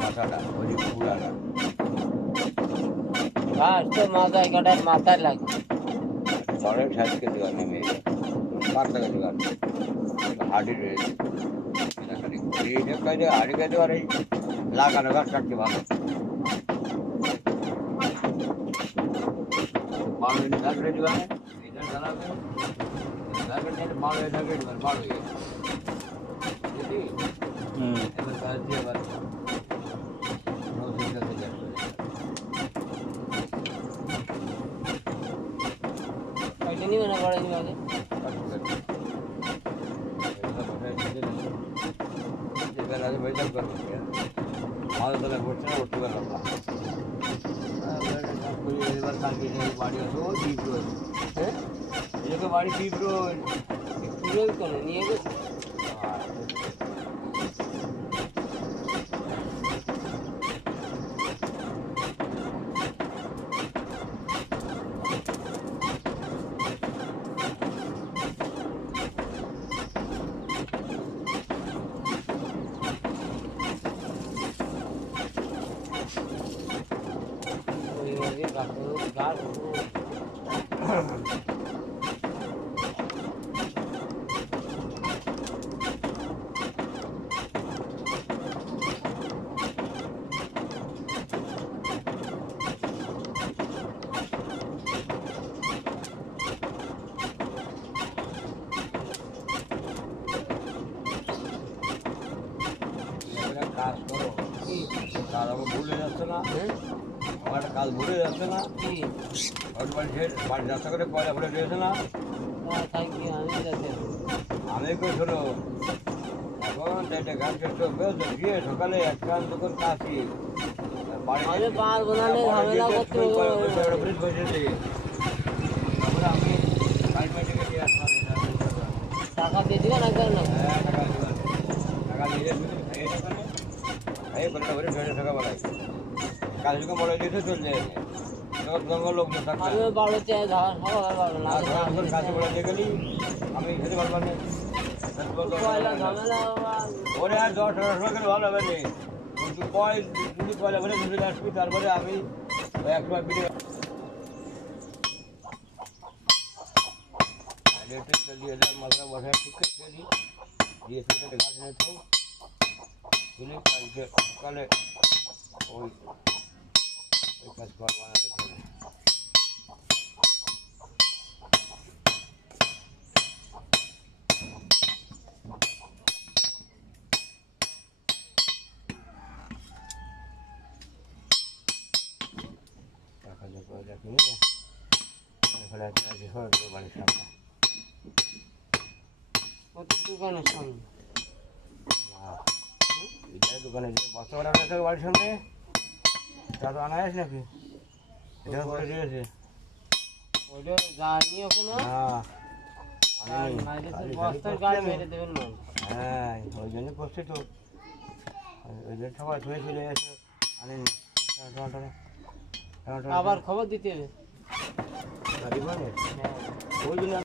মাথাটা ওই পুরাটা ঘাস তো মাথায় কাটার মাথায় লাগে ঝড়ের সাইজকে দেওয়া নেমে কার টাকা দেওয়া হাডি রয়েছে হাড়ি খাইতে পারে লাগানো গাছ কাটতে ভালো ভালো থাকলে দিবানে এটা চালাবে ভালো হয়ে থাকলে দিবেন ভালো হয়ে বুঝলি এবার গাছ দিয়ে এবার নদীর কাছে যাচ্ছে ওইটা নিবে না বড় নিবে আগে বেলাতে বৈঠক করবে আমাদের তাহলে ঘুরছে না উঠতে পারলাম না এবার কালকে বাড়ি আসবো ডিপ রোড হ্যাঁ এদিকে বাড়ি ডিপ রোড পুরো কেন নিয়ে গেছে গাছ কাজ করো কাজ আমার ভুলে যাচ্ছে না আমার একটা কাজ ভুলে যাচ্ছে না কি বাড়ি রাস্তা করে পয়লা ভরে দিয়েছে না তাই কি আমি যাতে আমি কই শোনো এখন এটা গান করতে গিয়ে সকালে এক কান দোকান কাশি আমি পারবো না ঝামেলা করতে আমি বাড়ি থেকে দিয়ে আসলাম টাকা দিয়ে দিবেন একবার না হ্যাঁ টাকা দিয়ে খাইয়ে করে ভরে 1.5 টাকা বলাই কাল থেকে বলে দিয়েছে চলে যায় জঙ্গল লোক থাকবে আমি বাড়িতে ধান সবাই পারবো না কাছে বলে দিয়ে গেলি আমি খেতে পারবো না পয়লা ঝামেলা ওরে আর 10 টাকা করে ভালো হবে না কিন্তু পয়লা ভরে ঘুরে আসবি তারপরে আমি ওই এক সময় ভিডিও দিয়ে মাথা বসা ঠিক করে দিই দিয়ে সেটাতে গাছ নিয়ে থাও দিলে কালকে সকালে ওই কাজ করবো না টাকা দিয়ে পয়সা কিনে ফেলে বাড়ির সামনে কত দোকানের সামনে এটা দোকানে বস্তা করা আছে বাড়ির সামনে তা তো আনা আছে নাকি এটা করে দিয়েছে ওইটা জানি ওখানে বস্তার গাড়ি মেরে দেবেন না হ্যাঁ ওই জন্য করছি তো ওই জন্য সবাই ধুয়ে চলে এসে আনেনি আবার খবর দিতে হবে ওই জন্য